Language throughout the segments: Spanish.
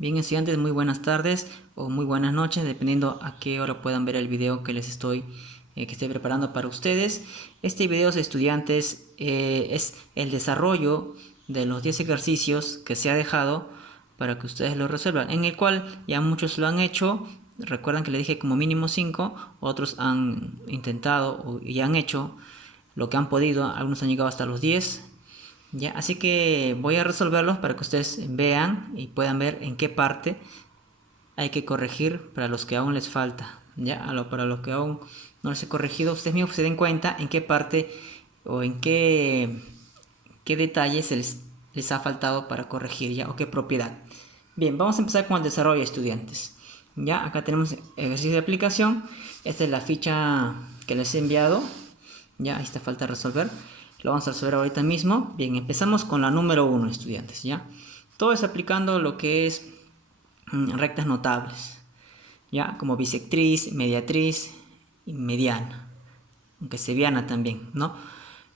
Bien, estudiantes, muy buenas tardes o muy buenas noches, dependiendo a qué hora puedan ver el video que que estoy preparando para ustedes. Este video, estudiantes, es el desarrollo de los 10 ejercicios que se ha dejado para que ustedes lo resuelvan, en el cual ya muchos lo han hecho. Recuerdan que les dije como mínimo 5, otros han intentado y han hecho lo que han podido, algunos han llegado hasta los 10. Ya, así que voy a resolverlos para que ustedes vean y puedan ver en qué parte hay que corregir para los que aún les falta. Ya, para los que aún no les he corregido, ustedes mismos se den cuenta en qué parte o en qué detalles les ha faltado para corregir, ya, o qué propiedad. Bien, vamos a empezar con el desarrollo, estudiantes. Ya, acá tenemos ejercicio de aplicación. Esta es la ficha que les he enviado. Ya, ahí está, falta resolver. Lo vamos a resolver ahorita mismo. Bien, empezamos con la número 1, estudiantes, ¿ya? Todo es aplicando lo que es rectas notables, ¿ya? Como bisectriz, mediatriz y mediana, aunque seviana también, ¿no?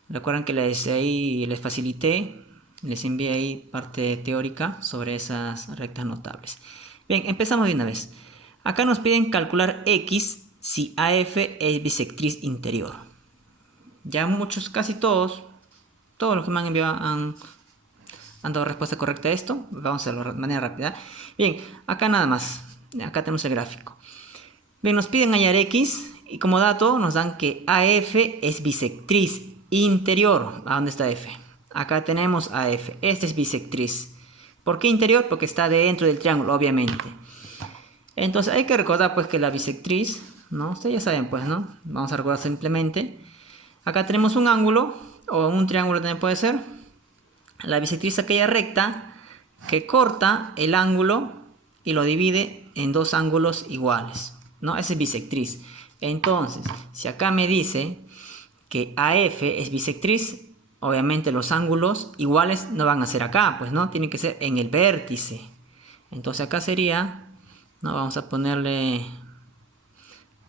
Recuerden que ahí les facilité, les envié ahí parte teórica sobre esas rectas notables. Bien, empezamos de una vez. Acá nos piden calcular X si AF es bisectriz interior. Ya muchos, casi todos los que me han enviado han dado respuesta correcta a esto. Vamos a hacerlo de manera rápida. Bien, acá nada más. Acá tenemos el gráfico. Bien, nos piden hallar X y como dato nos dan que AF es bisectriz interior. ¿A dónde está F? Acá tenemos AF. Este es bisectriz. ¿Por qué interior? Porque está dentro del triángulo, obviamente. Entonces hay que recordar pues que la bisectriz, ¿no? Ustedes ya saben pues, ¿no? Vamos a recordar simplemente. Acá tenemos un ángulo, o un triángulo también puede ser. La bisectriz es aquella recta que corta el ángulo y lo divide en dos ángulos iguales, ¿no? Esa es bisectriz. Entonces, si acá me dice que AF es bisectriz, obviamente los ángulos iguales no van a ser acá, pues, ¿no? Tienen que ser en el vértice. Entonces acá sería, ¿no? Vamos a ponerle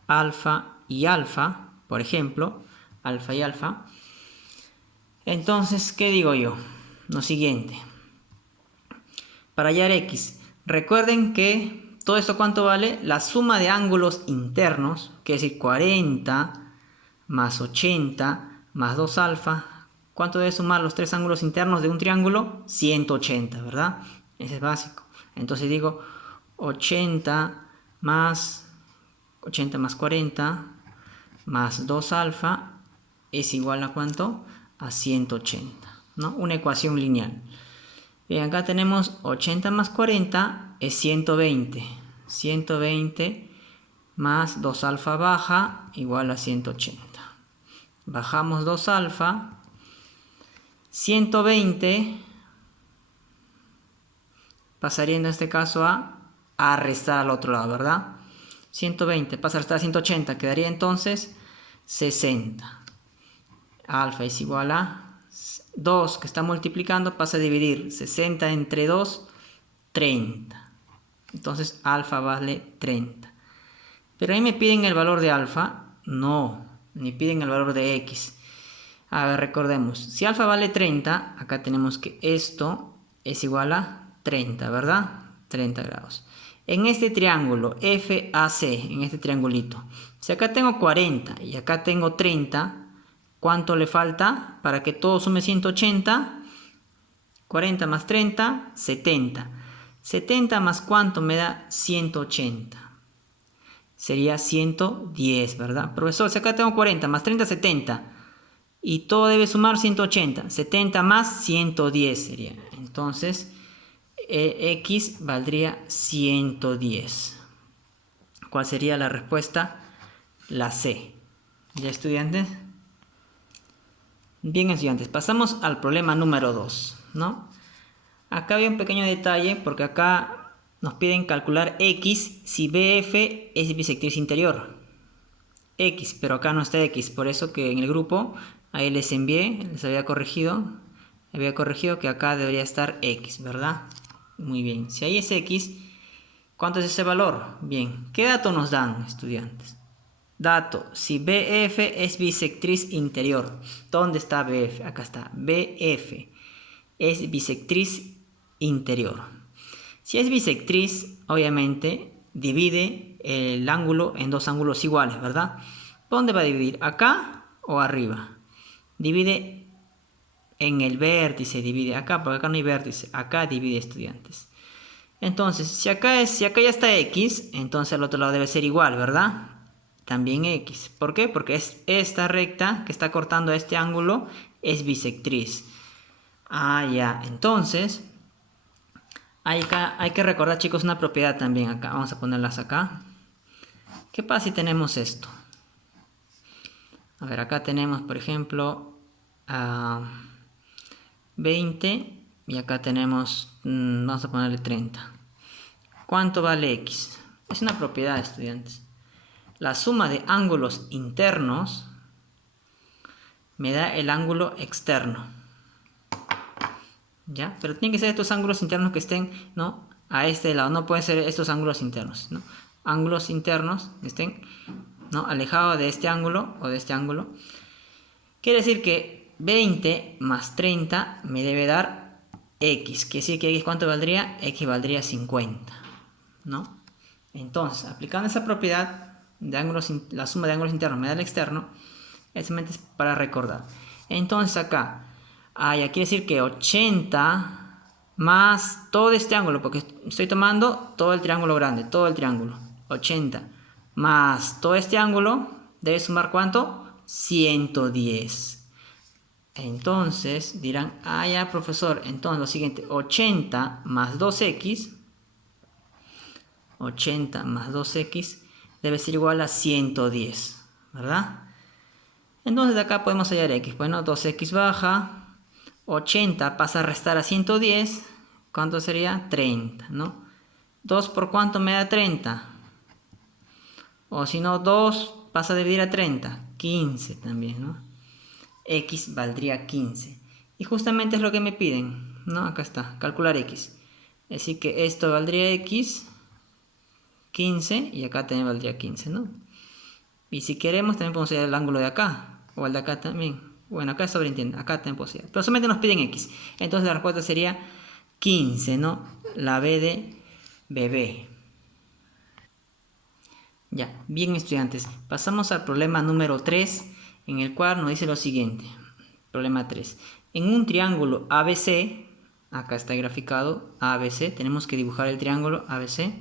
alfa y alfa, por ejemplo. Alfa y alfa. Entonces, ¿qué digo yo? Lo siguiente. Para hallar X, recuerden que todo esto, ¿cuánto vale? La suma de ángulos internos, que es decir, 40 más 80 más 2 alfa. ¿Cuánto debe sumar los tres ángulos internos de un triángulo? 180, ¿verdad? Ese es básico. Entonces digo 80 más 40 más 2 alfa es igual a ¿cuánto? A 180, ¿no? Una ecuación lineal. Bien, acá tenemos 80 más 40 es 120. 120 más 2 alfa baja igual a 180. Bajamos 2 alfa. 120 pasaría en este caso a restar al otro lado, ¿verdad? 120 pasa a restar a 180, quedaría entonces 60. Alfa es igual a 2 que está multiplicando, pasa a dividir 60 entre 2, 30. Entonces alfa vale 30. Pero ahí me piden el valor de alfa. No, me piden el valor de X. A ver, recordemos. Si alfa vale 30, acá tenemos que esto es igual a 30, ¿verdad? 30 grados. En este triángulo FAC, en este triangulito, si acá tengo 40 y acá tengo 30, ¿cuánto le falta para que todo sume 180? 40 más 30, 70. 70 más ¿cuánto me da? 180. Sería 110, ¿verdad? Profesor, si acá tengo 40 más 30, 70. Y todo debe sumar 180. 70 más 110 sería. Entonces, X valdría 110. ¿Cuál sería la respuesta? La C. ¿Ya, estudiantes? Bien, estudiantes, pasamos al problema número 2, ¿no? Acá había un pequeño detalle porque acá nos piden calcular X si BF es bisectriz interior. X, pero acá no está X, por eso que en el grupo ahí les envié, les había corregido que acá debería estar X, ¿verdad? Muy bien, si ahí es X, ¿cuánto es ese valor? Bien, ¿qué dato nos dan, estudiantes? Dato, si BF es bisectriz interior. ¿Dónde está BF? Acá está. BF es bisectriz interior. Si es bisectriz, obviamente divide el ángulo en dos ángulos iguales, ¿verdad? ¿Dónde va a dividir? ¿Acá o arriba? Divide en el vértice, divide acá, porque acá no hay vértice. Acá divide, estudiantes. Entonces, si acá ya está X, entonces al otro lado debe ser igual, ¿verdad? También X. ¿Por qué? Porque es esta recta que está cortando este ángulo es bisectriz. Ah, ya. Entonces, hay que recordar, chicos, una propiedad también acá. Vamos a ponerlas acá. ¿Qué pasa si tenemos esto? A ver, acá tenemos, por ejemplo, 20 y acá tenemos, vamos a ponerle 30. ¿Cuánto vale X? Es una propiedad, estudiantes. La suma de ángulos internos me da el ángulo externo. ¿Ya? Pero tienen que ser estos ángulos internos que estén, ¿no?, a este lado. No pueden ser estos ángulos internos, ¿no? Ángulos internos que estén, ¿no?, alejados de este ángulo o de este ángulo. Quiere decir que 20 más 30 me debe dar X. Quiere decir que X, ¿cuánto valdría? X valdría 50, ¿no? Entonces, aplicando esa propiedad de ángulos, la suma de ángulos internos me da el externo, simplemente es para recordar. Entonces acá, ya quiere decir que 80 más todo este ángulo, porque estoy tomando todo el triángulo grande, todo el triángulo. 80 más todo este ángulo debe sumar ¿cuánto? 110. Entonces dirán, ya, profesor, entonces lo siguiente, 80 más 2x, 80 más 2x debe ser igual a 110, ¿verdad? Entonces de acá podemos hallar x. Bueno, 2x baja, 80 pasa a restar a 110, ¿cuánto sería? 30, ¿no? 2 por cuánto me da 30. O si no, 2 pasa a dividir a 30, 15 también, ¿no? X valdría 15. Y justamente es lo que me piden, ¿no? Acá está, calcular x. Así que esto valdría x, 15, y acá también valdría 15, ¿no? Y si queremos también podemos hallar el ángulo de acá, o el de acá también. Bueno, acá sobreentiende, acá también podemos hallar. Pero solamente nos piden x. Entonces la respuesta sería 15, ¿no? La B de bebé. Ya, bien, estudiantes, pasamos al problema número 3, en el cual nos dice lo siguiente. Problema 3. En un triángulo ABC, acá está graficado ABC, tenemos que dibujar el triángulo ABC.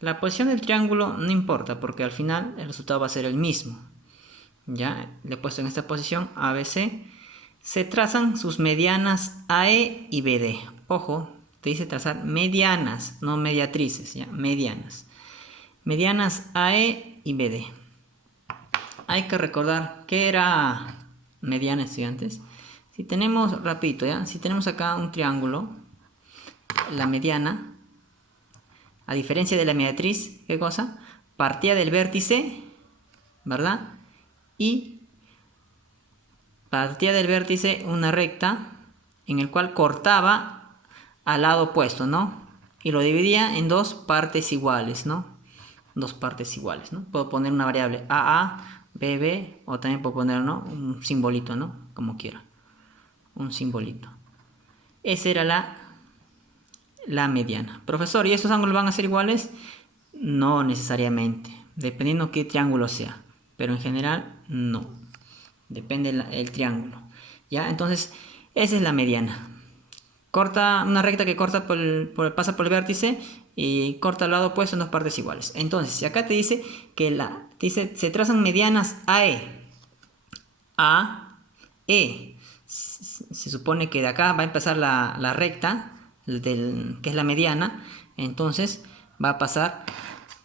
La posición del triángulo no importa, porque al final el resultado va a ser el mismo. Ya, le he puesto en esta posición ABC. Se trazan sus medianas AE y BD. Ojo, te dice trazar medianas, no mediatrices, ya, medianas. Medianas AE y BD. Hay que recordar que era mediana, estudiantes. Si tenemos, rapidito, ya, si tenemos acá un triángulo, la mediana, a diferencia de la mediatriz, ¿qué cosa? Partía del vértice, ¿verdad? Y partía del vértice una recta en el cual cortaba al lado opuesto, ¿no? Y lo dividía en dos partes iguales, ¿no? Dos partes iguales, ¿no? Puedo poner una variable AA, BB, o también puedo poner, ¿no?, un simbolito, ¿no? Como quiera. Un simbolito. Esa era la mediana. Profesor, ¿y estos ángulos van a ser iguales? No necesariamente, dependiendo qué triángulo sea. Pero en general, no. Depende el triángulo. ¿Ya? Entonces, esa es la mediana. Corta una recta que corta pasa por el vértice y corta al lado opuesto en dos partes iguales. Entonces, si acá te dice que se trazan medianas AE, AE, se supone que de acá va a empezar la recta, que es la mediana, entonces va a pasar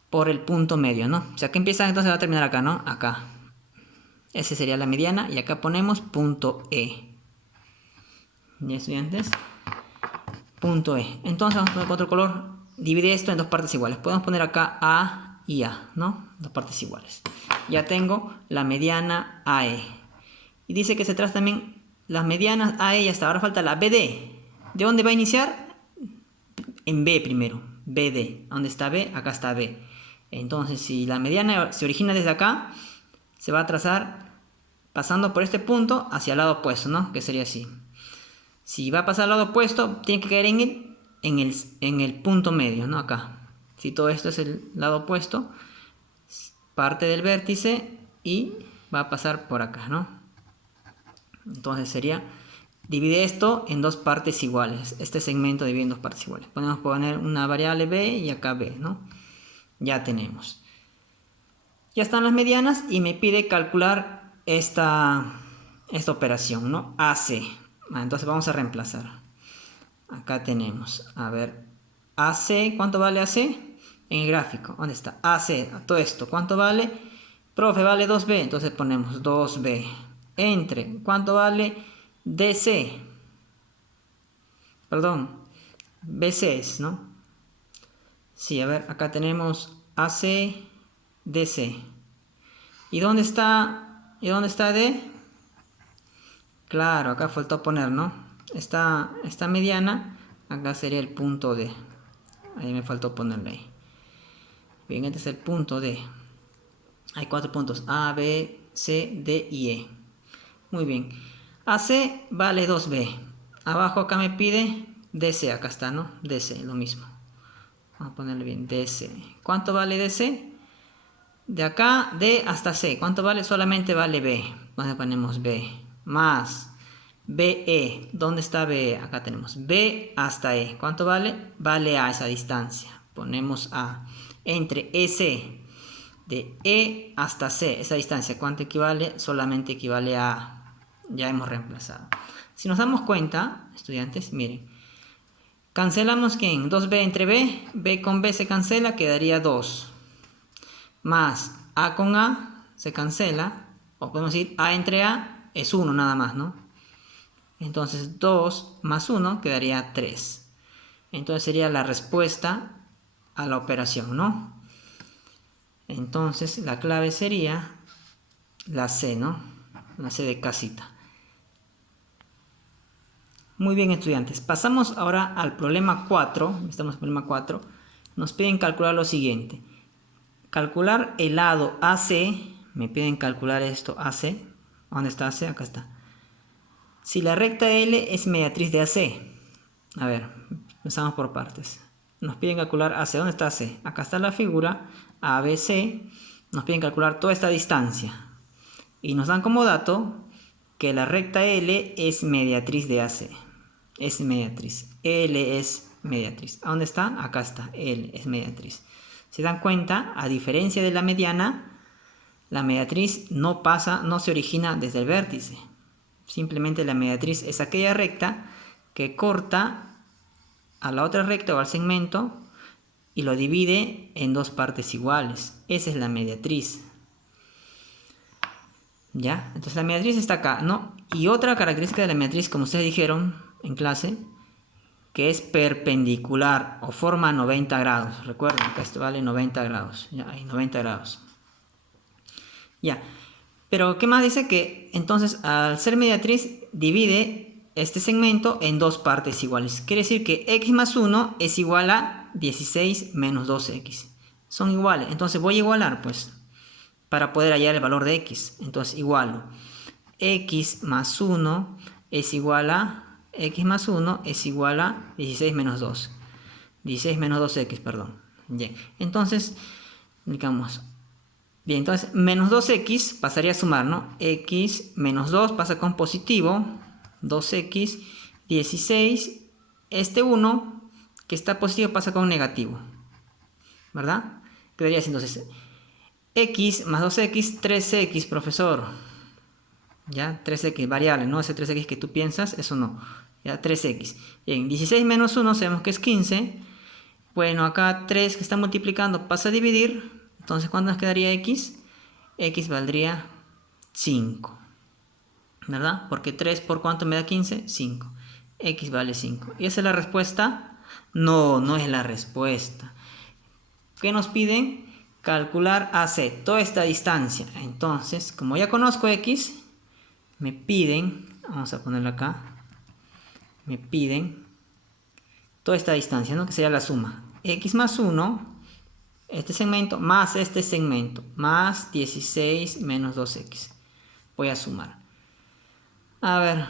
por el punto medio, ¿no? O sea, que empieza, entonces va a terminar acá, ¿no? Acá. Esa sería la mediana y acá ponemos punto E. ¿Ya, estudiantes? Punto E. Entonces vamos a poner con otro color. Divide esto en dos partes iguales. Podemos poner acá A y A, ¿no? Dos partes iguales. Ya tengo la mediana AE. Y dice que se trata también las medianas AE y hasta ahora falta la BD. ¿De dónde va a iniciar? En B primero. BD. ¿Dónde está B? Acá está B. Entonces, si la mediana se origina desde acá, se va a trazar pasando por este punto hacia el lado opuesto, ¿no? Que sería así. Si va a pasar al lado opuesto, tiene que caer en el en el punto medio, ¿no? Acá. Si todo esto es el lado opuesto, parte del vértice y va a pasar por acá, ¿no? Entonces sería, divide esto en dos partes iguales. Este segmento divide en dos partes iguales. Podemos poner una variable b y acá b, ¿no? Ya tenemos. Ya están las medianas y me pide calcular esta operación, ¿no? AC. Entonces vamos a reemplazar. Acá tenemos, a ver, AC, ¿cuánto vale AC? En el gráfico, ¿dónde está? AC, todo esto, ¿cuánto vale? Profe, vale 2B, entonces ponemos 2B. Entre, ¿cuánto vale? DC. Perdón, BC es, ¿no? Sí, a ver, acá tenemos AC, DC. ¿Y dónde está D? Claro, acá faltó poner, ¿no? Esta mediana, acá sería el punto D. Ahí me faltó ponerle ahí. Bien, este es el punto D. Hay 4 puntos, A, B, C, D y E. Muy bien. AC vale 2B. Abajo acá me pide DC, acá está, ¿no? DC, lo mismo. Vamos a ponerle bien, DC. ¿Cuánto vale DC? De acá, D hasta C. ¿Cuánto vale? Solamente vale B. Entonces ponemos B. Más BE. ¿Dónde está BE? Acá tenemos B hasta E. ¿Cuánto vale? Vale A esa distancia. Ponemos A. Entre EC. De E hasta C. Esa distancia. ¿Cuánto equivale? Solamente equivale a A. Ya hemos reemplazado. Si nos damos cuenta, estudiantes, miren. Cancelamos que en 2B entre B. B con B se cancela. Quedaría 2. Más A con A se cancela, o podemos decir A entre A es 1 nada más, ¿no? Entonces 2 más 1 quedaría 3. Entonces sería la respuesta a la operación, ¿no? Entonces la clave sería la C, ¿no? La C de casita. Muy bien, estudiantes. Pasamos ahora al problema 4. Estamos en el problema 4. Nos piden calcular lo siguiente. Calcular el lado AC, me piden calcular esto AC, ¿dónde está AC? Acá está. Si la recta L es mediatriz de AC, a ver, empezamos por partes. Nos piden calcular AC, ¿dónde está AC? Acá está la figura, ABC, nos piden calcular toda esta distancia. Y nos dan como dato que la recta L es mediatriz de AC, es mediatriz, L es mediatriz. ¿A dónde está? Acá está, L es mediatriz. Se dan cuenta, a diferencia de la mediana, la mediatriz no se origina desde el vértice. Simplemente la mediatriz es aquella recta que corta a la otra recta o al segmento y lo divide en dos partes iguales. Esa es la mediatriz. ¿Ya? Entonces la mediatriz está acá, ¿no? Y otra característica de la mediatriz, como ustedes dijeron en clase, que es perpendicular o forma 90 grados. Recuerden que esto vale 90 grados. Ya hay 90 grados. Ya. Pero ¿qué más dice? Que entonces al ser mediatriz divide este segmento en dos partes iguales. Quiere decir que x más 1 es igual a 16 menos 2x. Son iguales. Entonces voy a igualar pues para poder hallar el valor de x. Entonces igualo. X más 1 es igual a... X más 1 es igual a 16 menos 2. 16 menos 2x, perdón. Bien. Entonces, digamos... Bien, entonces menos 2x pasaría a sumar, ¿no? X menos 2 pasa con positivo. 2x, 16. Este 1 que está positivo pasa con negativo. ¿Verdad? Quedaría así entonces. X más 2x, 3x, profesor. Ya, 3x, variable, ¿no? Ese 3x que tú piensas, eso no. Ya, 3x. Bien, 16 menos 1 sabemos que es 15. Bueno, acá 3 que está multiplicando pasa a dividir. Entonces, ¿cuánto nos quedaría x? X valdría 5. ¿Verdad? Porque 3 por cuánto me da 15? 5. X vale 5. ¿Y esa es la respuesta? No, no es la respuesta. ¿Qué nos piden? Calcular AC, toda esta distancia. Entonces, como ya conozco x, me piden, vamos a ponerlo acá, me piden toda esta distancia, ¿no? Que sería la suma. X más 1, este segmento, más este segmento, más 16 menos 2x. Voy a sumar. A ver,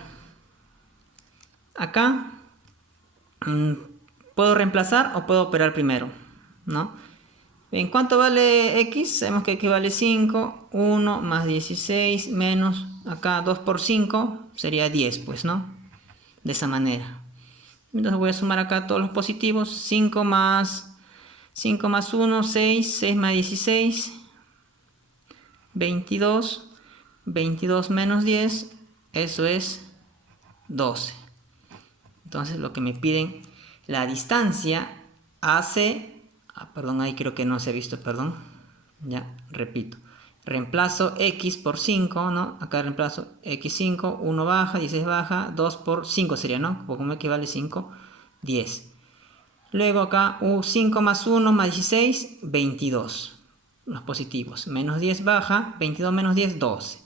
acá puedo reemplazar o puedo operar primero, ¿no? Bien, ¿cuánto vale x? Sabemos que x vale 5, 1 más 16 menos, acá 2 por 5 sería 10, pues, ¿no? De esa manera. Entonces voy a sumar acá todos los positivos, 5 más 1, 6, 6 más 16, 22, 22 menos 10, eso es 12. Entonces lo que me piden, la distancia AC, perdón, ahí creo que no se ha visto, perdón, ya, repito, reemplazo x por 5, ¿no? Acá reemplazo x5, 1 baja, 16 baja, 2 por 5 sería, ¿no? Como equivale 5, 10. Luego acá 5 más 1 más 16, 22. Los positivos. Menos 10 baja, 22 menos 10, 12.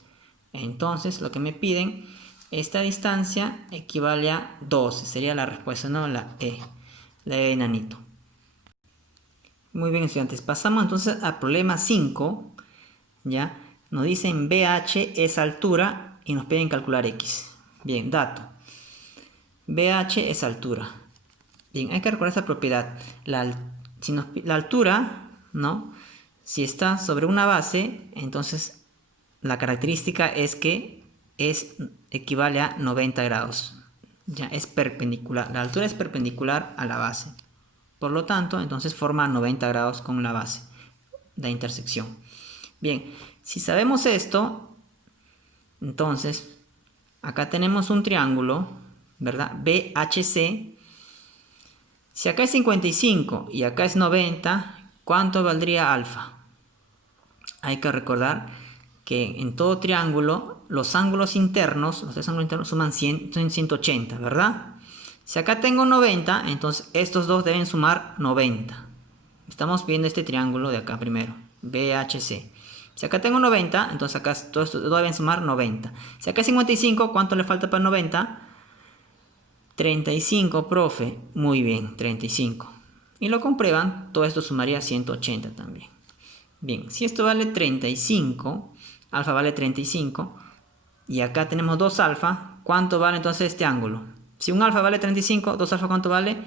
Entonces lo que me piden, esta distancia equivale a 12. Sería la respuesta, ¿no? La E de enanito. Muy bien, estudiantes. Pasamos entonces al problema 5. ¿Ya? Nos dicen BH es altura y nos piden calcular X. Bien, dato. BH es altura. Bien, hay que recordar esta propiedad. La altura, ¿no? Si está sobre una base, entonces la característica es que equivale a 90 grados. Ya es perpendicular. La altura es perpendicular a la base. Por lo tanto, entonces forma 90 grados con la base de intersección. Bien, si sabemos esto, entonces acá tenemos un triángulo, ¿verdad? BHC. Si acá es 55 y acá es 90, ¿cuánto valdría alfa? Hay que recordar que en todo triángulo los ángulos internos, los tres ángulos internos suman 180, ¿verdad? Si acá tengo 90, entonces estos dos deben sumar 90. Estamos viendo este triángulo de acá primero, BHC. Si acá tengo 90, entonces acá todos estos deben sumar 90. Si acá es 55, ¿cuánto le falta para 90? 35, profe. Muy bien, 35. Y lo comprueban, todo esto sumaría 180 también. Bien, si esto vale 35, alfa vale 35, y acá tenemos 2 alfa, ¿cuánto vale entonces este ángulo? Si un alfa vale 35, 2 alfa ¿cuánto vale?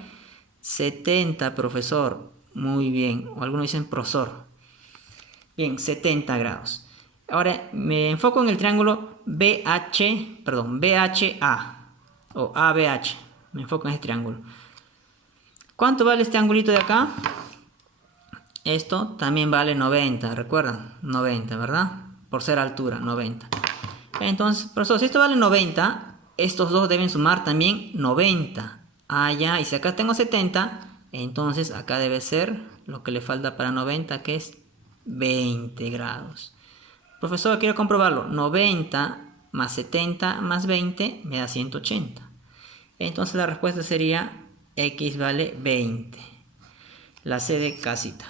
70, profesor. Muy bien, o algunos dicen profesor. Bien, 70 grados. Ahora me enfoco en el triángulo BHA o ABH. Me enfoco en este triángulo. ¿Cuánto vale este angulito de acá? Esto también vale 90, ¿recuerdan? 90, ¿verdad? Por ser altura, 90. Entonces, profesor, si esto vale 90, estos dos deben sumar también 90. Ah, ya, y si acá tengo 70, entonces acá debe ser lo que le falta para 90, que es 20 grados. Profesor, quiero comprobarlo. 90 más 70 más 20 me da 180. Entonces la respuesta sería X vale 20. La C de casita.